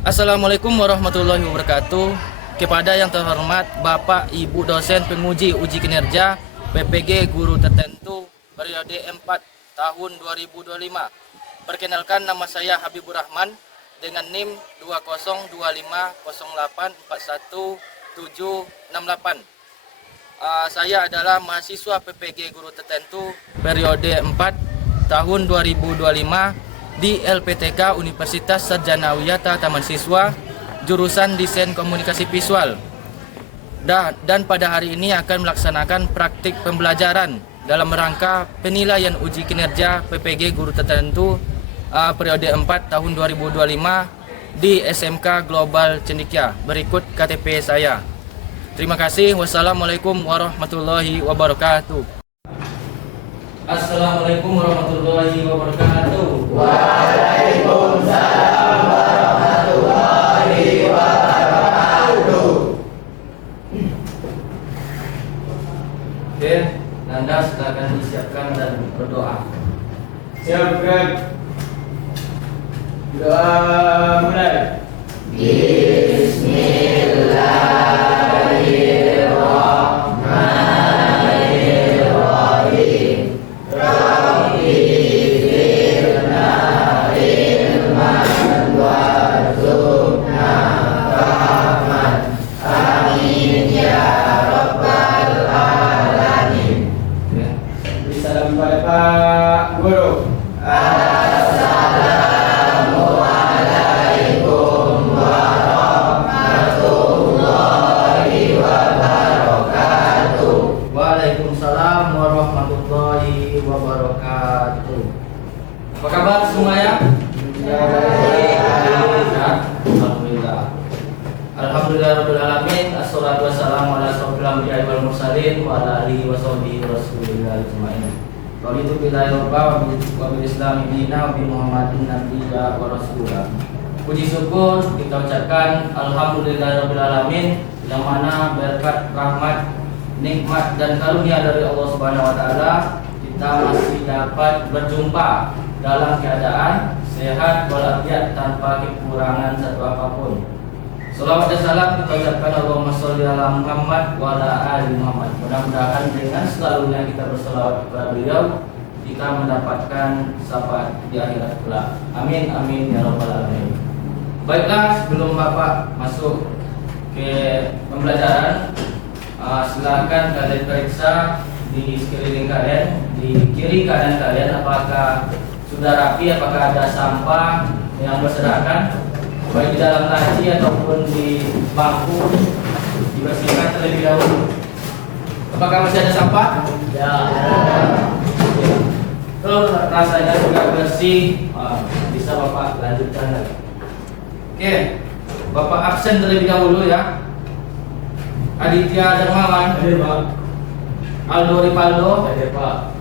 Assalamualaikum warahmatullahi wabarakatuh. Kepada yang terhormat Bapak Ibu dosen penguji uji kinerja PPG guru tertentu periode 4 tahun 2025. Perkenalkan, nama saya Habibur Rahman dengan NIM 20250841768. Saya adalah mahasiswa PPG guru tertentu periode 4 tahun 2025 di LPTK Universitas Sarjana Wiyata Taman Siswa, jurusan Desain Komunikasi Visual. Dan pada hari ini akan melaksanakan praktik pembelajaran dalam rangka penilaian uji kinerja PPG guru tertentu periode 4 tahun 2025 di SMK Global Cendekia. Berikut KTP saya. Terima kasih. Wassalamualaikum warahmatullahi wabarakatuh. Assalamualaikum warahmatullahi wabarakatuh. Waalaikumsalam warahmatullahi wabarakatuh. Oke, Nanda silakan disiapkan dan berdoa. Siap, Greg. Doa mulai. Bismillahirrahmanirrahim. Rabbi zidna ilman warzuqna fahman. Amin ya rabbal alamin. Beri salam kepada Pak Guru. Assalamualaikum warahmatullahi wabarakatuh. Waalaikumsalam warahmatullahi wabarakatuh. Apa kabar semuanya? Alhamdulillah. Alhamdulillahirabbil alamin. Assalatu wassalamu ala asyrofil anbiya'i wal mursalin wa ala alihi washabihi wasallam ajmain. Qalitu billahi wa bil islami dina wa bi Muhammadin nabiyya wa rasulah. Puji syukur kita ucapkan alhamdulillahirabbil alamin, yang mana berkat rahmat, nikmat dan karunia dari Allah Subhanahu wa taala kita masih dapat berjumpa dalam keadaan sehat walafiat tanpa kekurangan satu apapun. Salawat dan salam kita ucapkan Allahumma sholli ala Muhammad wa ala ali Muhammad. Mudah-mudahan dengan selalunya kita berselawat kepada beliau, kita mendapatkan syafaat di akhirat kelak. Amin amin ya rabbal alamin. Baiklah, sebelum Bapak masuk ke pembelajaran, silakan kalian periksa di sekeliling kalian, di kiri kanan kalian, apakah sudah rapi, apakah ada sampah yang berserakan, baik di dalam laci ataupun di bangku, dibersihkan terlebih dahulu. Apakah masih ada sampah? Ya. Kalau rasanya sudah bersih, bisa Bapak lanjutkan lagi. Oke, Bapak absen terlebih dahulu ya. Aditya Darmawan, Hadir, Pak. Aldo Ripaldo, Hadir, Pak.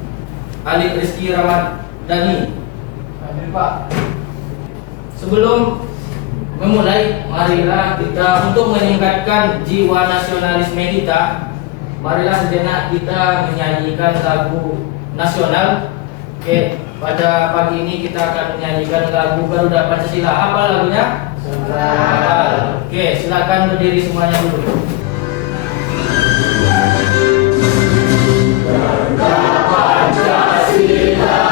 Ali Rizky Ramadhani. Hadir, Pak. Sebelum memulai, marilah kita untuk meningkatkan jiwa nasionalisme kita, marilah sejenak kita menyanyikan lagu nasional. Oke, pada pagi ini kita akan menyanyikan lagu Garuda Pancasila. Apa lagunya? Selamat. Oke, silakan berdiri semuanya dulu. Pancasila,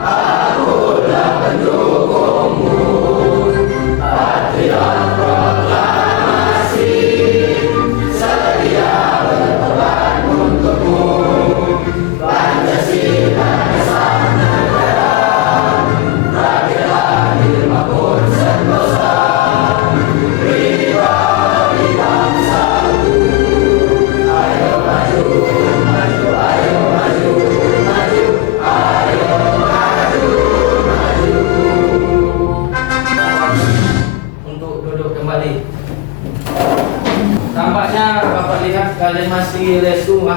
akulah pendukungmu. Patriot proklamasi, sedia berkorban untukmu. Pancasila dasar negara, rakyat adil makmur sentosa. Pribadi bangsaku, ayo maju, maju, ayo maju, maju, ayo maju, maju. Untuk duduk kembali. Tampaknya Bapak lihat kalian masih lesu,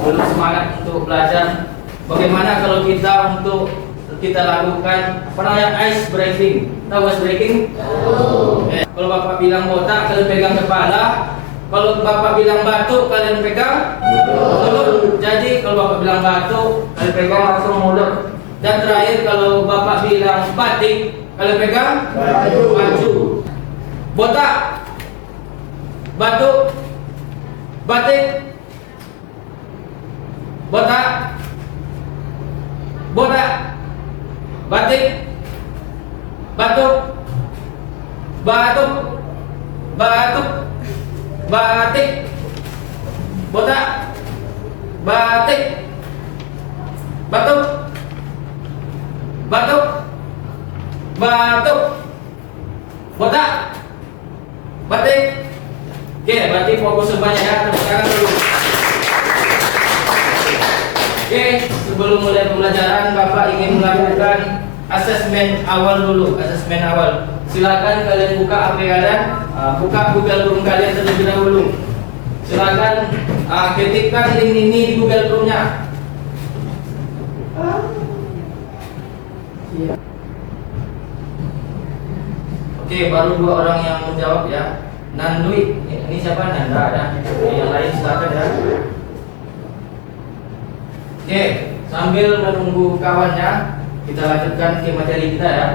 belum semangat untuk belajar. Bagaimana kalau kita lakukan apa namanya, ice breaking? Tahu ice breaking? Kalau Bapak bilang botak, kalian pegang kepala. Kalau Bapak bilang batuk, kalian pegang mulut. Jadi kalau Bapak bilang batuk, kalian pegang langsung mulut. Dan terakhir, kalau Bapak bilang batik, Kalian pegang? Baju. Baju. Botak. Batuk. Batik. Botak. Botak. Batik. Batuk. Batuk. Batuk. Batik. Botak. Batik. Batuk. Batuk. Batuk. Botak. Batik. Oke, berarti fokus semuanya ya. Tepuk tangan dulu. Oke, sebelum mulai pembelajaran, Bapak ingin melakukan asesmen awal dulu. Asesmen awal. Silakan kalian buka HP kalian, buka Google Chrome kalian terlebih dahulu. Silakan ketikkan link ini di Google Chrome-nya. Oke, baru 2 orang yang menjawab ya. Nandui, ini siapa? Nanda ada. Yang lain silakan ya. Oke, sambil menunggu kawannya, kita lanjutkan ke materi kita ya.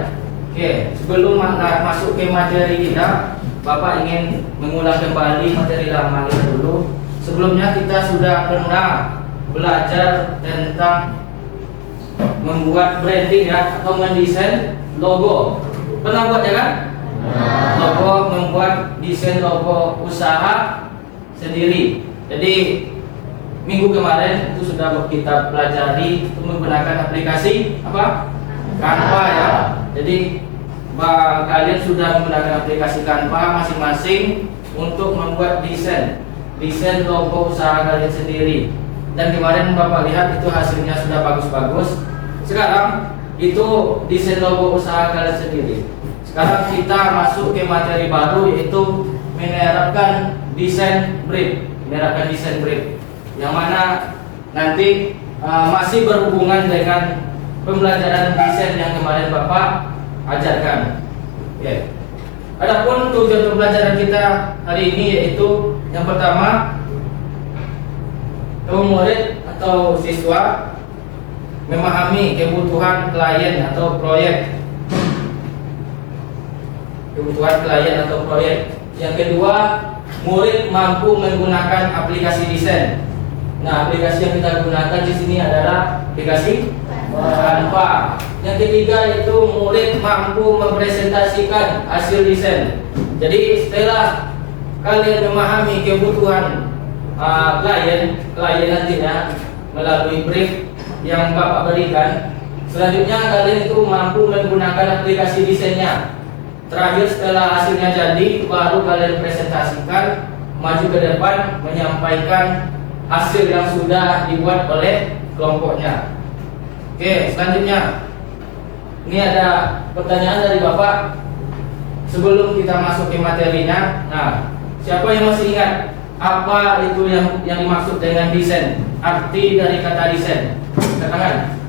Oke, sebelum masuk ke materi kita, Bapak ingin mengulang kembali materi lama kita dulu. Sebelumnya kita sudah pernah belajar tentang membuat branding ya, atau mendesain logo. Pernah buat ya kan? Logo, membuat desain logo usaha sendiri. Jadi minggu kemarin itu sudah kita pelajari untuk menggunakan aplikasi apa? Canva ya. Jadi kalian sudah menggunakan aplikasi Canva masing-masing untuk membuat desain logo usaha kalian sendiri. Dan kemarin Bapak lihat itu hasilnya sudah bagus-bagus. Sekarang itu desain logo usaha kalian sendiri. Sekarang kita masuk ke materi baru, yaitu menerapkan desain brief. Menerapkan desain brief, yang mana nanti masih berhubungan dengan pembelajaran desain yang kemarin Bapak ajarkan. Oke. Adapun tujuan pembelajaran kita hari ini yaitu yang pertama, murid atau siswa memahami kebutuhan klien atau proyek. Kebutuhan klien atau proyek. Yang kedua, murid mampu menggunakan aplikasi desain. Nah, aplikasi yang kita gunakan di sini adalah aplikasi Canva. Yang ketiga itu murid mampu mempresentasikan hasil desain. Jadi setelah kalian memahami kebutuhan klien nantinya melalui brief yang Bapak berikan, selanjutnya kalian itu mampu menggunakan aplikasi desainnya. Terakhir setelah hasilnya jadi, baru kalian presentasikan, maju ke depan menyampaikan hasil yang sudah dibuat oleh kelompoknya. Oke, selanjutnya ini ada pertanyaan dari Bapak sebelum kita masuk ke materinya. Nah, siapa yang masih ingat apa itu yang dimaksud dengan desain? Arti dari kata desain? Katakan.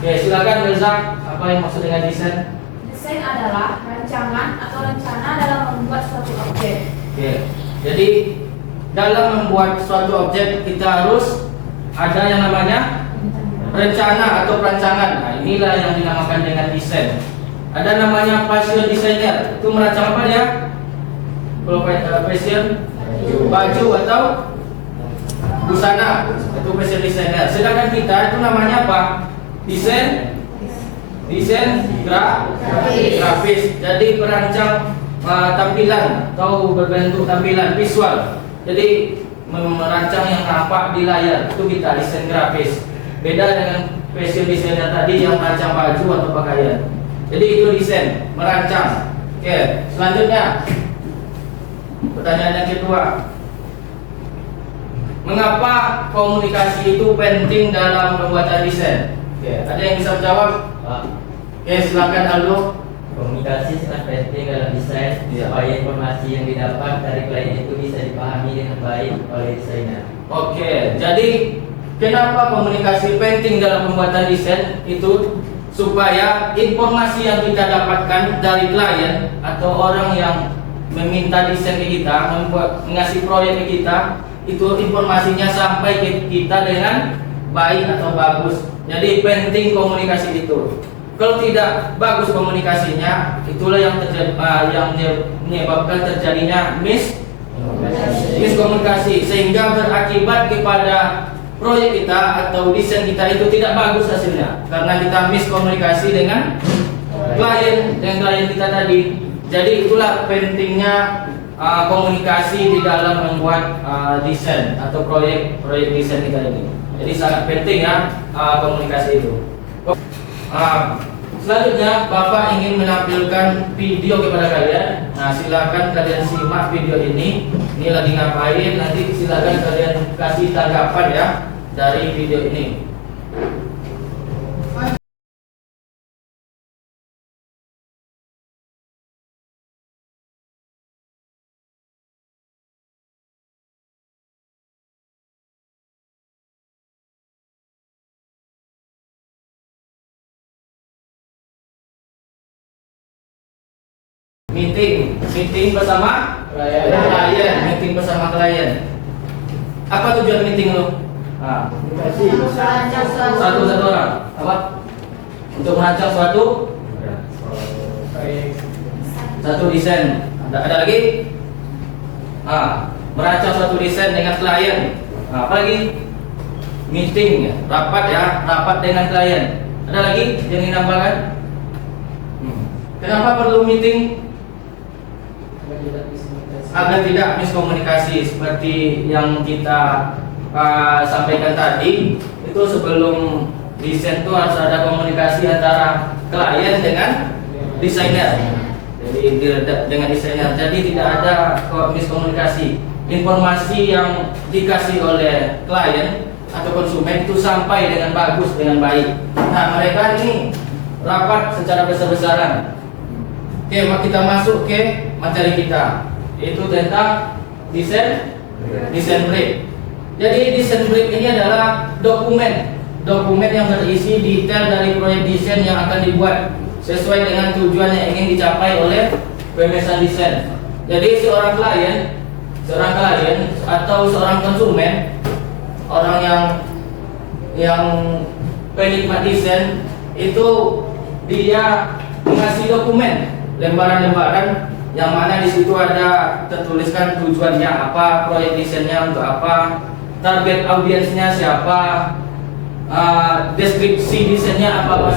Oke, silakan Mirza, apa yang maksud dengan desain? Desain adalah rancangan atau rencana dalam membuat suatu objek. Oke, jadi dalam membuat suatu objek kita harus ada yang namanya rencana atau perancangan. Nah, inilah yang dinamakan dengan desain. Ada namanya fashion designer. Itu merancang apa dia? Kalau fashion, baju atau busana, itu fashion designer. Sedangkan kita itu namanya apa? Desain grafis. Jadi perancang tampilan atau berbentuk tampilan visual. Jadi merancang yang nampak di layar, itu kita desain grafis. Beda dengan fashion designer tadi yang merancang baju atau pakaian. Jadi itu desain, merancang. Oke, selanjutnya pertanyaan yang kedua, mengapa komunikasi itu penting dalam pembuatan desain? Oke, ada yang bisa menjawab? Oke, silakan Aldo. Komunikasi sangat penting dalam desain supaya informasi yang didapat dari klien itu bisa dipahami dengan baik oleh desainer. Oke, jadi kenapa komunikasi penting dalam pembuatan desain? Itu supaya informasi yang kita dapatkan dari klien atau orang yang meminta desain ke kita, mengasih proyek ke kita, itu informasinya sampai ke kita dengan baik atau bagus. Jadi penting komunikasi itu. Kalau tidak bagus komunikasinya, itulah yang menyebabkan terjadinya miskomunikasi, sehingga berakibat kepada proyek kita atau desain kita itu tidak bagus hasilnya karena kita miskomunikasi dengan klien kita tadi. Jadi itulah pentingnya komunikasi di dalam membuat desain atau proyek desain kita ini. Jadi sangat penting ya komunikasi itu. Selanjutnya Bapak ingin menampilkan video kepada kalian. Nah, silakan kalian simak video ini. Ini lagi ngapain? Nanti silakan kalian kasih tanggapan ya dari video ini. Meeting bersama klien, meeting bersama klien. Apa tujuan meeting lo? Satu orang. Apa? Untuk merancang suatu desain. Ada lagi? Merancang suatu desain dengan klien. Apa lagi? Meeting, rapat dengan klien. Ada lagi yang dinamakan? Kenapa perlu meeting? Agar tidak miskomunikasi seperti yang kita sampaikan tadi. Itu sebelum desain itu harus ada komunikasi antara klien dengan desainer. Jadi dengan desainer. Jadi tidak ada miskomunikasi. Informasi yang dikasih oleh klien atau konsumen itu sampai dengan bagus, dengan baik. Nah, mereka ini rapat secara besar-besaran. Oke, kita masuk ke materi kita, yaitu tentang desain brief. Jadi desain brief ini adalah dokumen yang berisi detail dari proyek desain yang akan dibuat sesuai dengan tujuan yang ingin dicapai oleh pemesan desain. Jadi seorang klien atau seorang konsumen, orang yang penikmat desain itu dia mengasih dokumen lembaran-lembaran yang mana di situ ada tertuliskan tujuannya apa, proyek desainnya untuk apa, target audiensnya siapa, deskripsi desainnya apa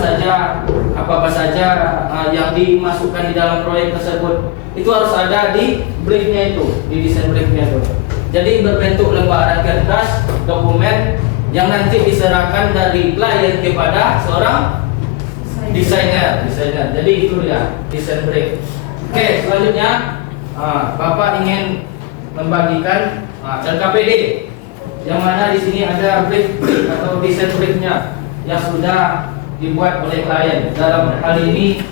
saja yang dimasukkan di dalam proyek tersebut. Itu harus ada di briefnya itu, di desain briefnya itu. Jadi berbentuk lembaran kertas dokumen yang nanti diserahkan dari klien kepada seorang desainer. Jadi itu ya desain brief. Oke, selanjutnya Bapak ingin membagikan LKPD yang mana di sini ada brief atau desain briefnya yang sudah dibuat oleh klien. Dalam hal ini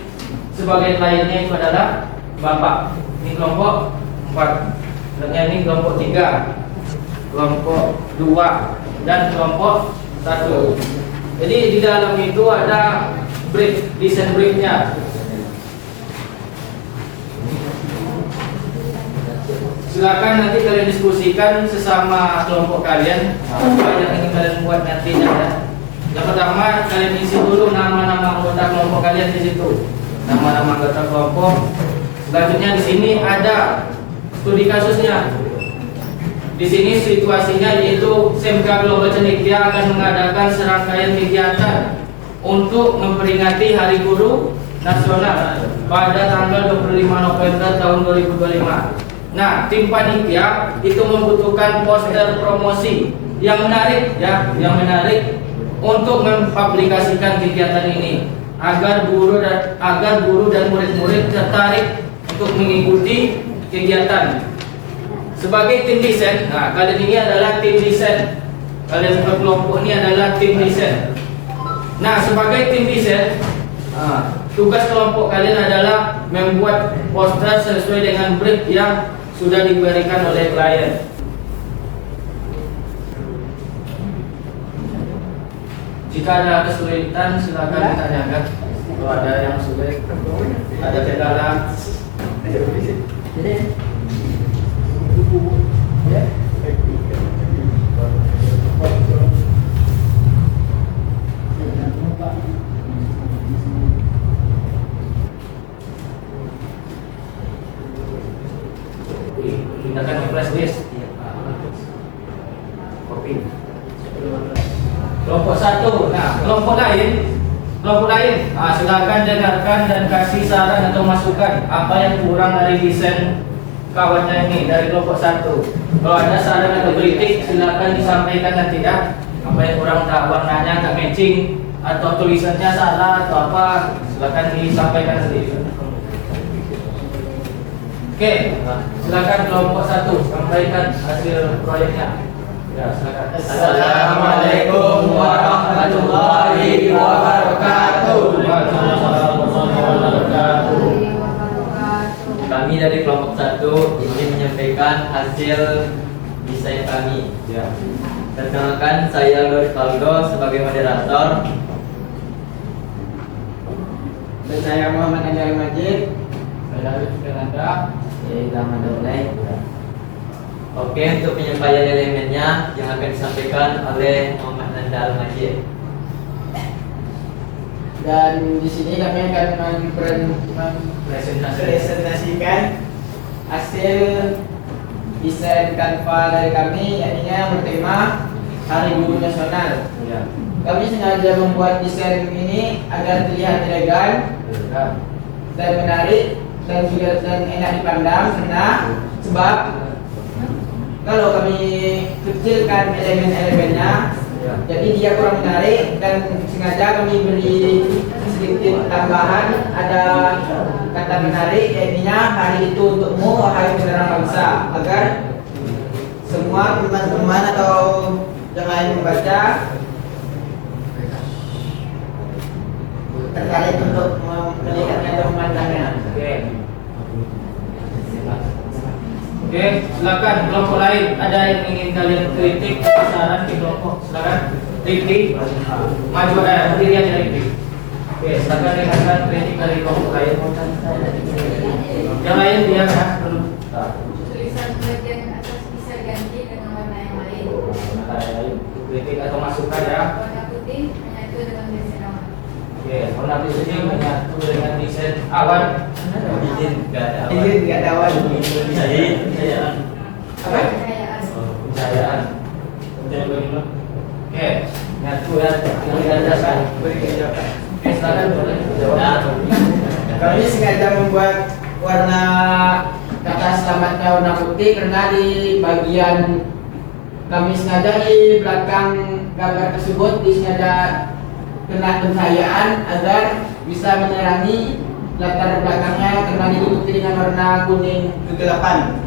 sebagai kliennya itu adalah Bapak. Ini kelompok 4. Dan ini kelompok 3, kelompok 2 dan kelompok 1. Jadi di dalam itu ada brief, desain briefnya. Silakan nanti kalian diskusikan sesama kelompok kalian apa yang ingin kalian buat nantinya ya. Yang pertama kalian isi dulu nama-nama anggota kelompok kalian di situ, nama-nama anggota kelompok. Selanjutnya di sini ada studi kasusnya. Di sini situasinya yaitu SMK Global Cendekia akan mengadakan serangkaian kegiatan untuk memperingati Hari Guru Nasional pada tanggal 25 November tahun 2025. Nah, tim panitia itu membutuhkan poster promosi yang menarik ya, untuk mempublikasikan kegiatan ini agar guru dan murid-murid tertarik untuk mengikuti kegiatan. Sebagai tim desain, nah kalian ini adalah tim desain. Kalian berkelompok ini adalah tim desain. Nah, sebagai tim desain, tugas kelompok kalian adalah membuat poster sesuai dengan brief yang sudah diberikan oleh klien. Jika ada kesulitan silakan ditanyakan. Kalau ada yang sulit, ada kendala. Nah, kelompok lain, silakan dengarkan dan kasih saran atau masukan apa yang kurang dari desain kawannya ini dari kelompok 1. Kalau ada saran atau kritik silakan disampaikan nanti ya. Apa yang kurang, tak warnanya tak matching atau tulisannya salah atau apa, silakan disampaikan nanti. Oke, silakan kelompok 1 sampaikan hasil proyeknya. Ya, silakan. Assalamualaikum warahmatullahi wabarakatuh. Kami dari kelompok 1 ingin menyampaikan hasil desain kami. Ya. Perkenalkan, saya Loris Faldo sebagai moderator. Dan saya Muhammad Anjali Majid. Saya Fernanda. Oke, untuk penyampaian elemennya yang akan disampaikan oleh Muhammad Nanda Al-Majid. Dan di sini kami akan presentasikan hasil desain Canva dari kami, yakni bertema Hari Guru Nasional. Ya. Kami sengaja membuat desain ini agar terlihat elegan dan menarik dan juga enak dipandang, sebab kalau kami kecilkan elemen-elemennya, jadi dia kurang menarik, dan sengaja kami beri sedikit tambahan, ada kata menarik, yaitu hari itu untukmu, wahai penerang bangsa, agar semua teman-teman atau yang lain membaca tertarik untuk melihatnya atau memandangnya. Oke, silakan kelompok lain. Ada yang ingin kalian kritik, saran di kelompok? Silakan. Rifki, maju ada berdiri aja Rifki. Oke, silakan dengarkan kritik dari kelompok lain. Yang lain dia kan belum. Tulisan bagian atas bisa ganti dengan warna yang lain. Kritik atau masukan ya. Warna putih menyatu dengan desain awan. Oke, warna putih menyatu dengan desain awan. Izin nggak ada awal. Izin nggak ada awal. Pencahayaan. Apa? Pencahayaan. Pencahayaan. Oke, nyatu ya. Yang dasar. Oke, silakan boleh jawab. Kami sengaja membuat warna kata selamatnya warna putih karena di bagian kami sengaja di belakang gambar tersebut disengaja kena pencahayaan agar bisa menerangi latar belakangnya karena ditutupi dengan warna kuning kegelapan.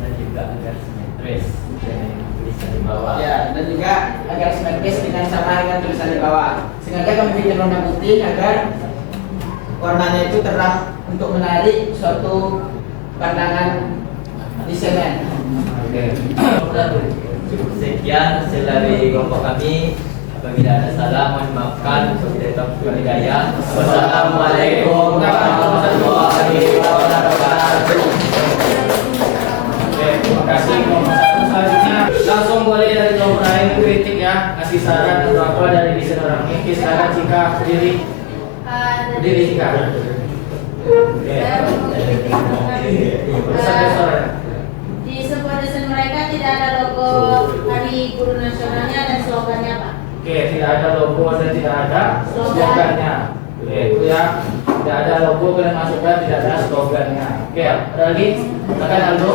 Dan juga agar simetris dengan tulisan di bawah. Ya, dan juga agar simetris dengan sama dengan tulisan di bawah. Sengaja kami bikin warna putih agar warnanya itu terang untuk menarik suatu pandangan desainnya. Oke. Sekian hasil dari kelompok kami. Apabila ada salah, mohon maafkan. Wabillahi hidayah. Wassalamualaikum warahmatullahi wabarakatuh. Oke, terima kasih kelompok 1. Selanjutnya langsung boleh dari kelompok lain kritik ya, kasih saran atau apa dari desain orang ini. Silakan Cika berdiri. Berdiri Cika. Oke. Saya mau mengkritik Sampai sore. di sebuah desain mereka tidak ada logo Hari Guru Nasionalnya dan slogannya, Pak. Oke, tidak ada logo dan tidak ada slogannya. Oke, itu ya. Tidak ada logo dan masukan, tidak ada slogannya. Oke, ada lagi? Silakan Aldo.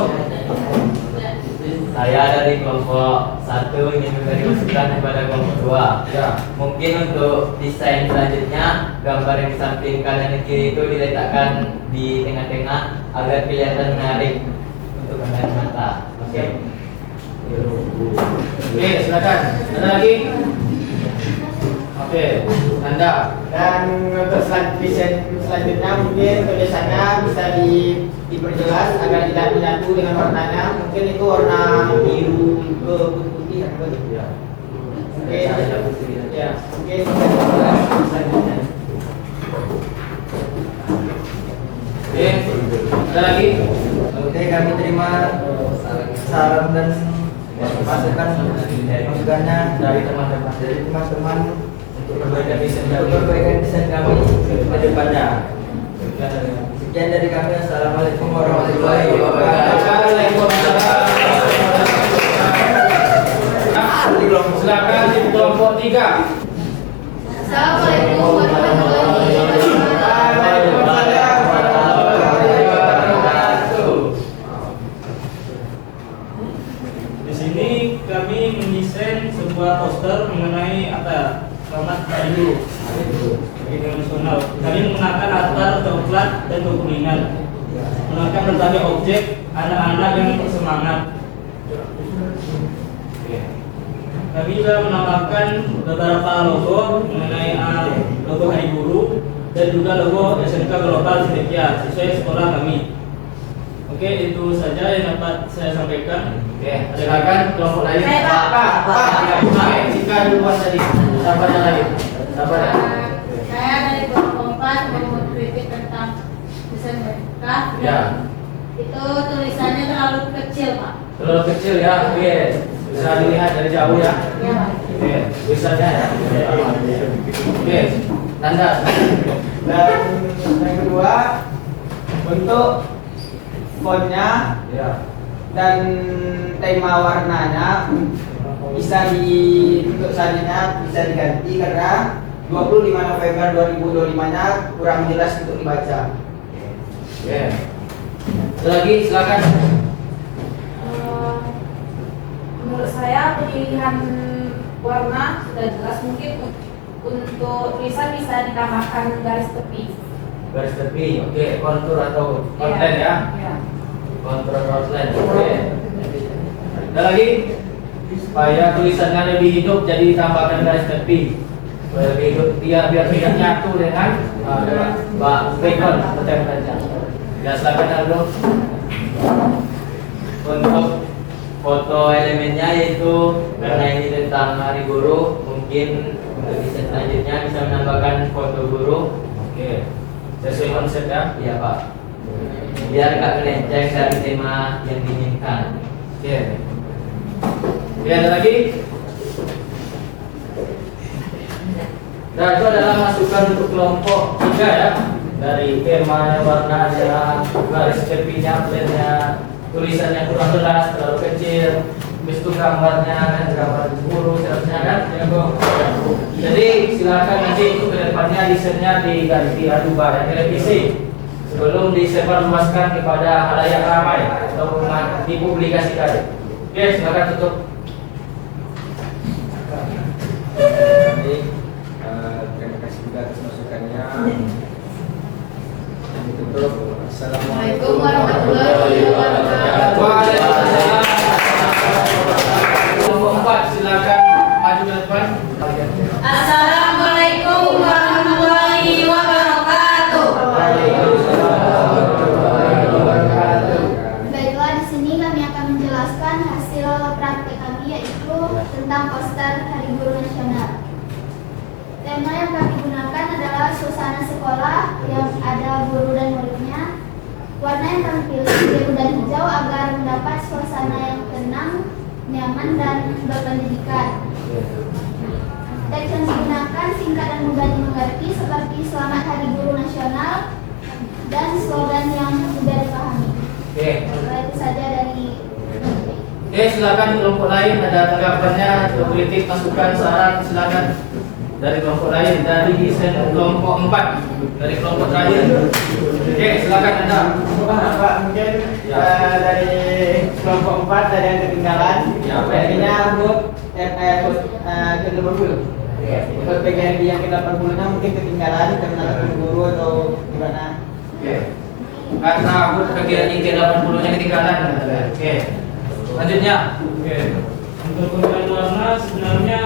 Saya dari kelompok 1 ingin memberi masukan kepada kelompok 2. Ya. Mungkin untuk desain selanjutnya, gambar yang di samping kanan dan kiri itu diletakkan di tengah-tengah agar kelihatan menarik untuk pandangan mata. Oke. Oke, silakan. Ada lagi? Oke, Anda. Dan untuk desain selanjutnya mungkin tulisannya bisa diperjelas agar tidak menyatu dengan warnanya. Mungkin itu warna biru ke putih atau Ya. Oke. Ya, mungkin selanjutnya. Oke, ada lagi? Oke, kami terima saran dan masukannya Dari teman-teman untuk perbaikan desain kami. perbaikan desain kami ke depannya. Sekian dari kami. Assalamualaikum warahmatullahi wabarakatuh. Silakan di kelompok kelompok 3. Assalamualaikum warahmatullahi wabarakatuh. Di sini kami mendesain sebuah poster mengenai selamat hari guru internasional. Kami menggunakan latar coklat dan kuningan, menggunakan berbagai objek anak-anak yang bersemangat. Kami juga menambahkan beberapa logo mengenai logo Hari Guru dan juga logo SMK Global Cendekia sesuai sekolah kami. Oke, itu saja yang dapat saya sampaikan. Oke, silakan kelompok lain. Saya, Pak. Jika duluan tadi, sabar yang lain. Sabar ya. Saya dari kelompok 4 mau mengkritik tentang desain mereka. Ya. Itu tulisannya terlalu kecil, Pak. Terlalu kecil ya. Oke. Bisa dilihat dari jauh ya. Ya, Pak. Oke, tulisannya ya. Oke, Nanda. Dan yang kedua, untuk fontnya Ya. dan tema warnanya untuk selanjutnya bisa diganti karena 25 November 2025-nya kurang jelas untuk dibaca. Oke. Ada lagi, silakan. Menurut saya pemilihan warna sudah jelas, mungkin untuk tulisan bisa ditambahkan garis tepi. Garis tepi, oke. Kontur atau outline ya. Ya. Kontur atau outline, oke. Ada lagi? Supaya tulisannya lebih hidup, jadi ditambahkan garis tepi. Supaya lebih hidup, biar tidak nyatu dengan background atau template-nya. Ya, silakan Aldo. Untuk foto elemennya yaitu karena ini tentang Hari Guru, mungkin untuk desain selanjutnya bisa menambahkan foto guru. Oke. Sesuai konsep ya. Iya Pak, biar nggak melenceng dari tema yang diinginkan. Oke. Oke, ada lagi? Nah, itu adalah masukan untuk kelompok 3 ya. Dari tema, warnanya, garis tepinya, plannya, tulisannya kurang jelas, terlalu kecil. Habis itu gambarnya kan gambar guru seharusnya kan. Jadi silakan nanti untuk kedepannya desainnya diganti rubah dan direvisi sebelum disebarluaskan kepada halayak ramai atau dipublikasikan. Oke, silakan tutup. Jadi terima kasih juga atas masukannya. Ditutup. Assalamualaikum warahmatullahi wabarakatuh. Waalaikumsalam. Kelompok 4 silakan maju ke depan. Assalamualaikum warahmatullahi wabarakatuh. Baiklah, di sini kami akan menjelaskan hasil praktek kami, yaitu tentang poster Hari Guru Nasional. Tema yang kami gunakan adalah suasana sekolah yang ada guru dan muridnya. Warna yang kami pilih biru dan hijau agar mendapat suasana yang tenang, nyaman, dan berpendidikan. Teks yang digunakan singkat dan mudah dimengerti seperti Selamat Hari Guru Nasional dan slogan yang mudah dipahami. Oke. Itu saja dari Oke, silakan kelompok lain ada tanggapannya, kritik, masukan, saran, silakan dari kelompok lain, dari desain kelompok 4, dari kelompok terakhir. Oke, silakan Anda. Pak, mungkin dari kelompok 4 ada yang ketinggalan. Ya, apa Akhirnya untuk ke-80. Untuk PGRD yang ke-80-nya mungkin ketinggalan karena guru atau gimana. Oke. Karena aku kegiatan yang ke-80-nya ketinggalan. Oke. Selanjutnya. Oke. Untuk pemilihan warna sebenarnya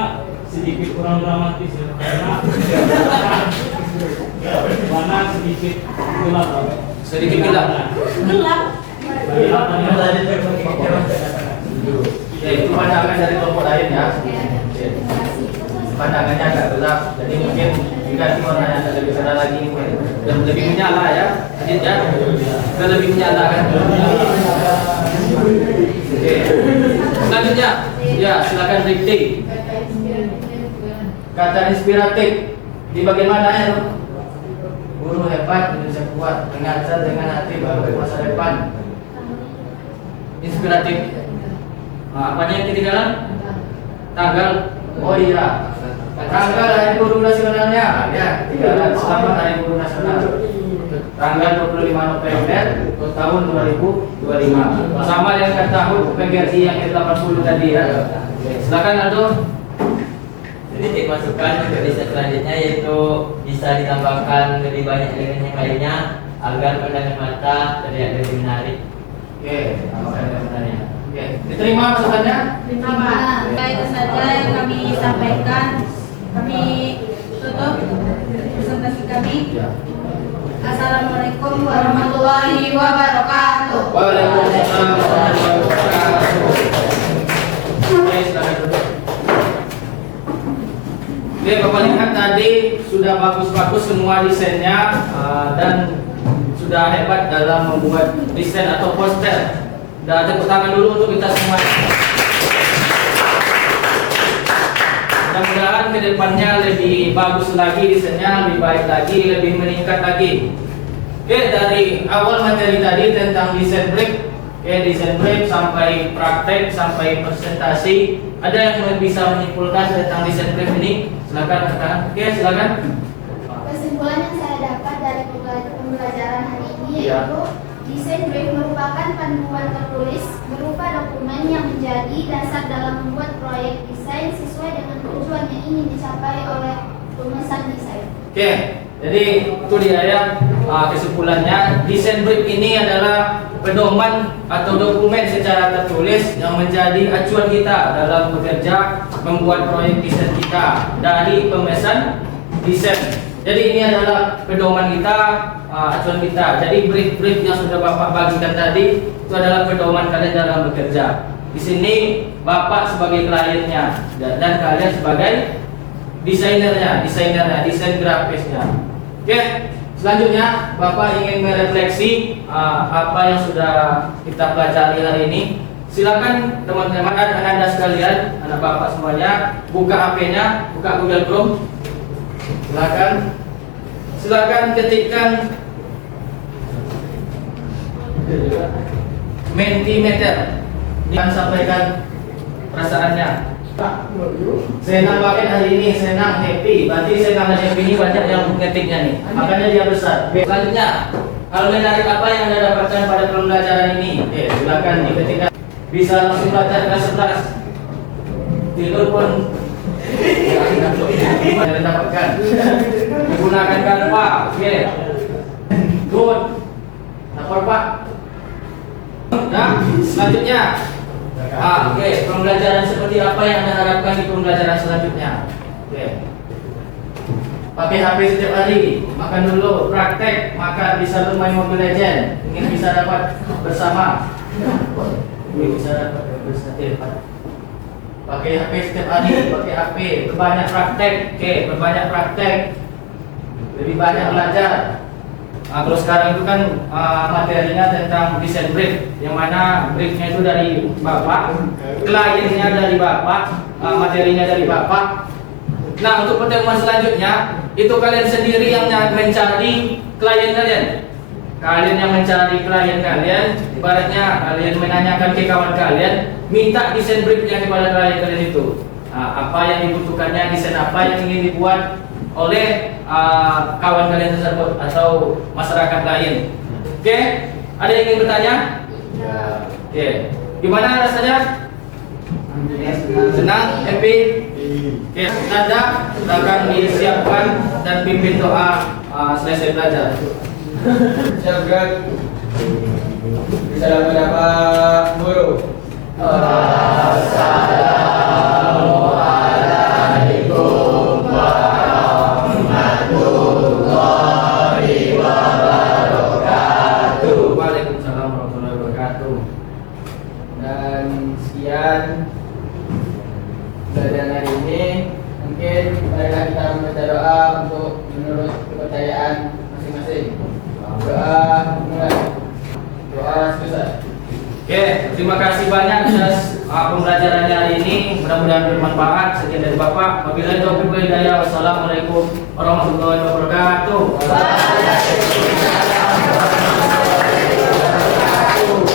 sedikit kurang dramatis ya, karena warna sedikit gelap. Sedikit gelap. Gelap. Ya, itu pandangan dari kelompok lain ya. Pandangannya agak gelap, jadi mungkin diganti warnanya agak lebih cerah lagi, dan lebih menyala ya. Lanjut ya. Sudah lebih menyala kan. Oke. Selanjutnya, ya silakan dikti. Kata inspiratif di bagian mana ya? Guru hebat, Indonesia kuat, mengajar dengan hati baru masa depan. Inspiratif. Nah, apanya yang ketinggalan? Tanggal. Oh iya. Tanggal Hari Guru Nasionalnya, ya, selamat Hari Guru Nasional. Tanggal 25 November tahun 2025. Sama dengan tahun PGRI yang ke-80 tadi ya. Silakan Aldo. Jadi titik masukan untuk desain selanjutnya yaitu bisa ditambahkan lebih banyak elemen yang lainnya agar pandangan mata terlihat lebih menarik. Oke, sebenarnya. Oke, diterima masukannya? Terima. Itu saja yang kami sampaikan. Kami tutup presentasi kami. Ya. Assalamualaikum warahmatullahi wabarakatuh. Waalaikumsalam warahmatullahi wabarakatuh. Oke, silakan duduk. Oke, Bapak lihat tadi sudah bagus-bagus semua desainnya dan sudah hebat dalam membuat desain atau poster. Dan tepuk tangan dulu untuk kita semua. Mudah-mudahan ke depannya lebih bagus lagi desainnya, lebih baik lagi, lebih meningkat lagi. Oke, dari awal materi tadi tentang desain brief, desain brief sampai praktek sampai presentasi, ada yang bisa menyimpulkan tentang desain brief ini? Silakan katakan. Oke, silakan. Kesimpulan yang saya dapat dari pembelajaran hari ini Ya. yaitu desain brief merupakan panduan tertulis berupa dokumen yang menjadi dasar dalam membuat proyek desain sesuai dengan tujuan yang ingin dicapai oleh pemesan desain. Oke, jadi itu dia ya kesimpulannya. Desain brief ini adalah pedoman atau dokumen secara tertulis yang menjadi acuan kita dalam bekerja membuat proyek desain kita dari pemesan desain. Jadi ini adalah pedoman kita, acuan kita. Jadi brief-brief yang sudah Bapak bagikan tadi itu adalah pedoman kalian dalam bekerja. Di sini Bapak sebagai kliennya dan kalian sebagai desainernya, desain grafisnya. Oke, selanjutnya Bapak ingin merefleksi apa yang sudah kita pelajari hari ini. Silakan teman-teman Anda sekalian, anak Bapak semuanya, buka HP-nya, buka Google Chrome. Silakan ketikkan Mentimeter. Jangan sampaikan perasaannya. Senang banget hari ini, senang happy. Berarti senang dan happy ini banyak yang ngetiknya nih. Makanya dia besar. Selanjutnya, hal menarik apa yang Anda dapatkan pada pembelajaran ini? Silakan diketikkan. Bisa langsung belajar kelas 11. Tidur pun yang dapatkan. Menggunakan Canva. Oke. Good. Lapor Pak. Nah, selanjutnya. Oke, pembelajaran seperti apa yang Anda harapkan di pembelajaran selanjutnya? Oke. Pakai HP setiap hari, makan dulu, praktek, maka bisa bermain Mobile Legends, ingin bisa dapat bersama. Bisa dapat bersama. Pakai HP setiap hari, pakai HP, berbanyak praktek, berbanyak praktek, lebih banyak belajar. Kalau sekarang itu kan materinya tentang desain brief, yang mana briefnya itu dari Bapak, kliennya dari Bapak, materinya dari Bapak. Nah, untuk pertemuan selanjutnya, itu kalian sendiri yang mencari klien kalian. Kalian yang mencari klien kalian, ibaratnya kalian menanyakan ke kawan kalian, minta desain briefnya kepada klien kalian itu. Apa yang dibutuhkannya, desain apa yang ingin dibuat oleh kawan kalian tersebut atau masyarakat lain. Oke, ada yang ingin bertanya? Ya. Oke, gimana rasanya? Senang, happy. Oke, nada akan disiapkan dan pimpin doa selesai belajar. Siapkan. Bisa dapat guru. Assalamualaikum warahmatullahi wabarakatuh. Waalaikumsalam warahmatullahi wabarakatuh. Dan sekian pelajaran hari ini. Mungkin marilah kita membaca doa untuk menurut kepercayaan masing-masing. Doa selesai. Oke, terima kasih banyak atas pembelajarannya hari ini. Mudah-mudahan bermanfaat. Sekian dari Bapak. Wabillahi taufiq wal hidayah. Wassalamualaikum warahmatullahi wabarakatuh.